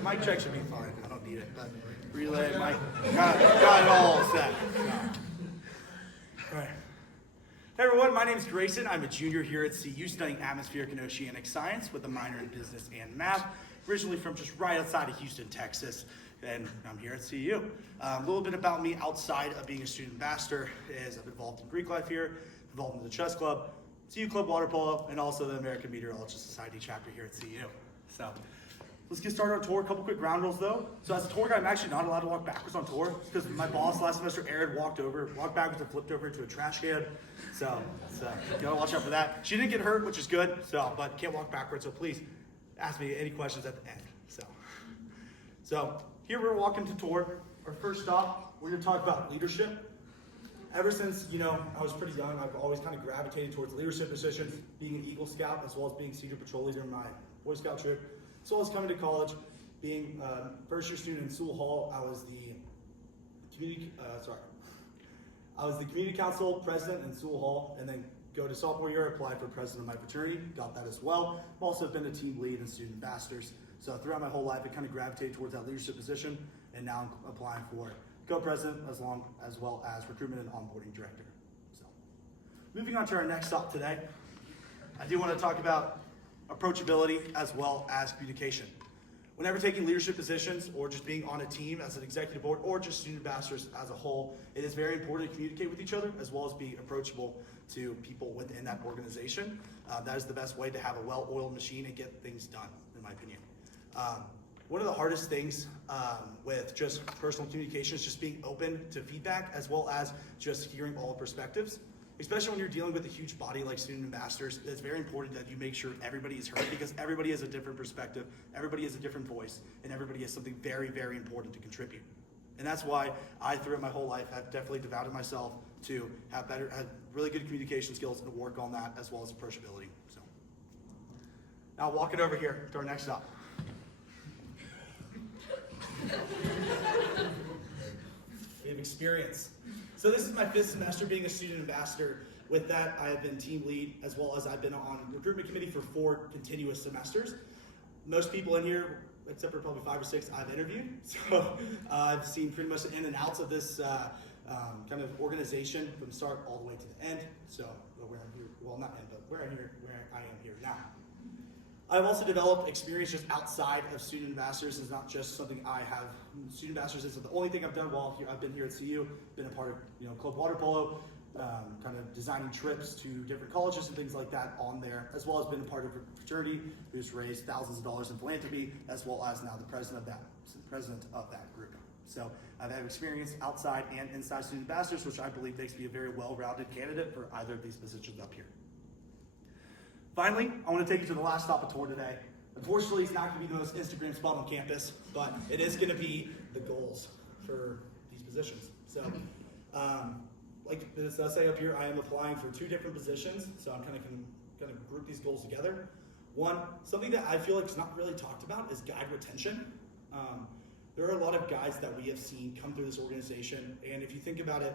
mic check should be fine. I don't need it, but relay, mic, got it all set. All right. Hey everyone, my name is Grayson. I'm a junior here at CU studying atmospheric and oceanic science with a minor in business and math. Originally from just right outside of Houston, Texas, and I'm here at CU. A little bit about me outside of being a student ambassador is I've been involved in Greek life here, involved in the chess club, CU Club Water Polo, and also the American Meteorological Society chapter here at CU. So let's get started on tour. A couple quick ground rules though. So as a tour guide, I'm actually not allowed to walk backwards on tour because my boss last semester, Aaron, walked backwards and flipped over into a trash can. So you gotta watch out for that. She didn't get hurt, which is good, but can't walk backwards, so please ask me any questions at the end. So here we're walking to tour. Our first stop, we're gonna talk about leadership. Ever since, I was pretty young, I've always kind of gravitated towards leadership positions, being an Eagle Scout, as well as being senior patrol leader in my Boy Scout trip, as well as coming to college, being first year student in Sewell Hall. I was the community council president in Sewell Hall, and then go to sophomore year, apply for president of my fraternity, got that as well. I've also been a team lead and student ambassadors. So throughout my whole life, I kind of gravitated towards that leadership position, and now I'm applying for co-president as well as recruitment and onboarding director. So moving on to our next stop today, I do want to talk about approachability as well as communication. Whenever taking leadership positions or just being on a team as an executive board or just student ambassadors as a whole, it is very important to communicate with each other as well as be approachable to people within that organization. That is the best way to have a well-oiled machine and get things done, in my opinion. One of the hardest things with just personal communication is just being open to feedback as well as just hearing all perspectives. Especially when you're dealing with a huge body like student ambassadors, it's very important that you make sure everybody is heard because everybody has a different perspective, everybody has a different voice, and everybody has something very, very important to contribute. And that's why I, throughout my whole life, have definitely devoted myself to have really good communication skills and work on that as well as approachability. So now walk it over here to our next stop. We have experience. So this is my 5th semester being a student ambassador. With that, I have been team lead as well as I've been on recruitment committee for 4 continuous semesters. Most people in here, except for probably 5 or 6, I've interviewed. So I've seen pretty much the in and outs of this kind of organization from the start all the way to the end. So where I'm here, well not end, but where I am here now. I've also developed experience just outside of student ambassadors. It's not just something I have. Student ambassadors isn't the only thing I've done while I've been here at CU. Been a part of Club Water Polo, kind of designing trips to different colleges and things like that on there, as well as been a part of a fraternity who's raised thousands of dollars in philanthropy, as well as now the president of that group. So I've had experience outside and inside student ambassadors, which I believe makes me a very well-rounded candidate for either of these positions up here. Finally, I want to take you to the last stop of tour today. Unfortunately, it's not going to be the most Instagram spot on campus, but it is going to be the goals for these positions. So, like it does say up here, I am applying for 2 different positions, so I'm kind of group these goals together. One, something that I feel like is not really talked about is guide retention. There are a lot of guides that we have seen come through this organization, and if you think about it,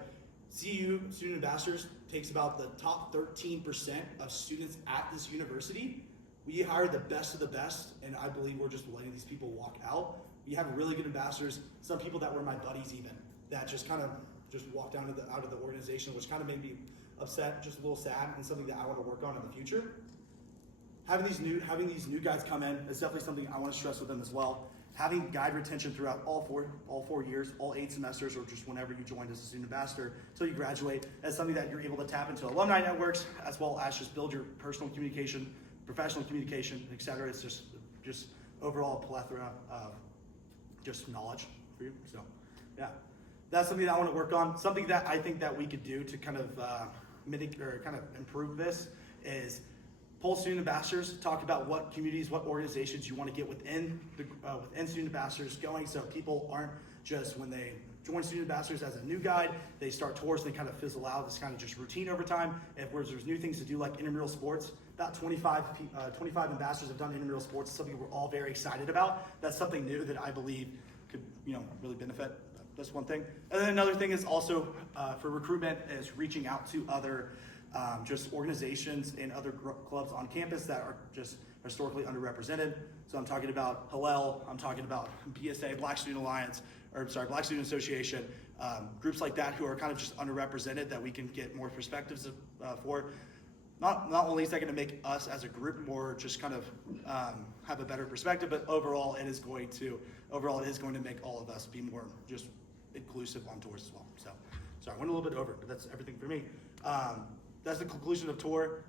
CU Student Ambassadors takes about the top 13% of students at this university. We hire the best of the best, and I believe we're just letting these people walk out. We have really good ambassadors, some people that were my buddies even, that just kind of walked out of the organization, which kind of made me upset, just a little sad, and something that I want to work on in the future. Having these new guys come in is definitely something I want to stress with them as well. Having guide retention throughout all four years, all 8 semesters, or just whenever you joined as a student ambassador until you graduate, is something that you're able to tap into alumni networks, as well as just build your personal communication, professional communication, etc. It's just overall a plethora of just knowledge for you. So yeah, that's something that I want to work on. Something that I think that we could do to kind of mitigate or kind of improve this is poll student ambassadors, talk about what communities, what organizations you want to get within student ambassadors going, so people aren't just, when they join student ambassadors as a new guide, they start tours and they kind of fizzle out. It's kind of just routine over time. And whereas there's new things to do like intramural sports, about 25 ambassadors have done intramural sports. It's something we're all very excited about. That's something new that I believe could really benefit. That's one thing. And then another thing is also for recruitment is reaching out to other just organizations and other clubs on campus that are just historically underrepresented. So I'm talking about Hillel, I'm talking about BSA, Black Student Alliance, Black Student Association, groups like that who are kind of just underrepresented that we can get more perspectives for. Not only is that going to make us as a group more just kind of have a better perspective, but overall it is going to make all of us be more just inclusive on tours as well. So, sorry, I went a little bit over, but that's everything for me. That's the conclusion of tour.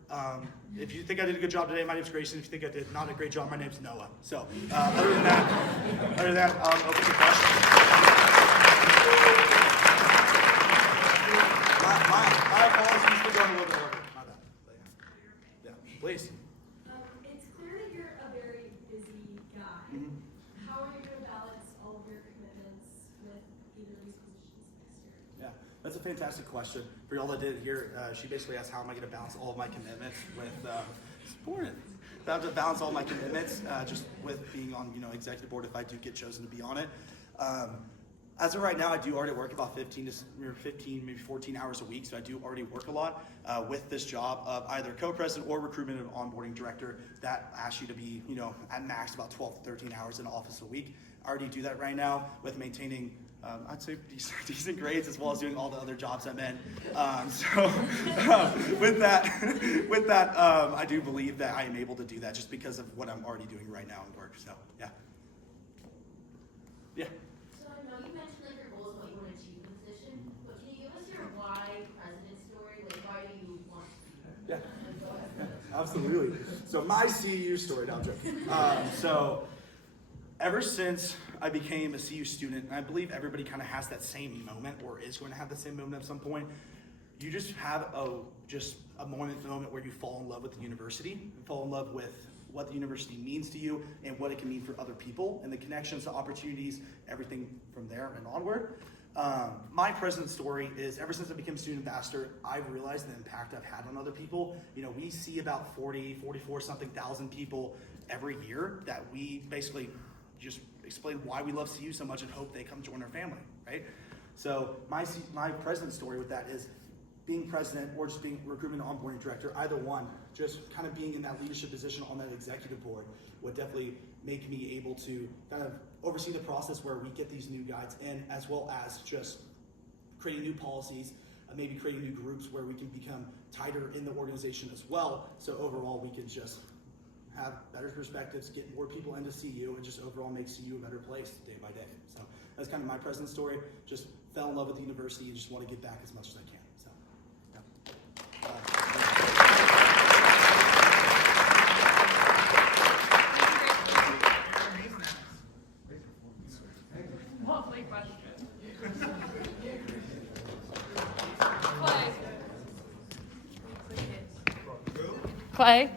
If you think I did a good job today, my name's Grayson. If you think I did not a great job, my name's Noah. So, other than that, open to questions. My apologies for going a little bit over. My bad. Yeah, please. It's clear that you're a very busy guy. Mm-hmm. How are you going to balance all of your commitments with either of these positions next year? Yeah, that's a fantastic question. For y'all that didn't hear, she basically asked how am I going to balance all of my commitments with sport. I have to balance all my commitments just with being on executive board if I do get chosen to be on it. As of right now, I do already work about 15, maybe 14 hours a week, so I do already work a lot with this job of either co-president or recruitment and onboarding director. That asks you to be, at max about 12 to 13 hours in office a week. I already do that right now with maintaining, I'd say decent grades as well as doing all the other jobs I'm in. With that, I do believe that I am able to do that just because of what I'm already doing right now in work. So, yeah. Yeah. You mentioned like your goals, what you want to achieve in the position, but can you give us your why president story? Like, why do you want to be here? Yeah, absolutely. So my CU story, no, I'm joking. So ever since I became a CU student, and I believe everybody kind of has that same moment or is going to have the same moment at some point, you just have a moment where you fall in love with the university, and fall in love with what the university means to you and what it can mean for other people and the connections, the opportunities, everything from there and onward. My present story is ever since I became student ambassador, I've realized the impact I've had on other people. We see about 44 something thousand people every year that we basically just explain why we love CU so much and hope they come join our family, right? So my present story with that is being president or just being recruitment and onboarding director, either one, just kind of being in that leadership position on that executive board would definitely make me able to kind of oversee the process where we get these new guides in, as well as just creating new policies, maybe creating new groups where we can become tighter in the organization as well. So overall, we can just have better perspectives, get more people into CU, and just overall make CU a better place day by day. So that's kind of my present story. Just fell in love with the university and just want to give back as much as I can. So, Lovely question. Clay.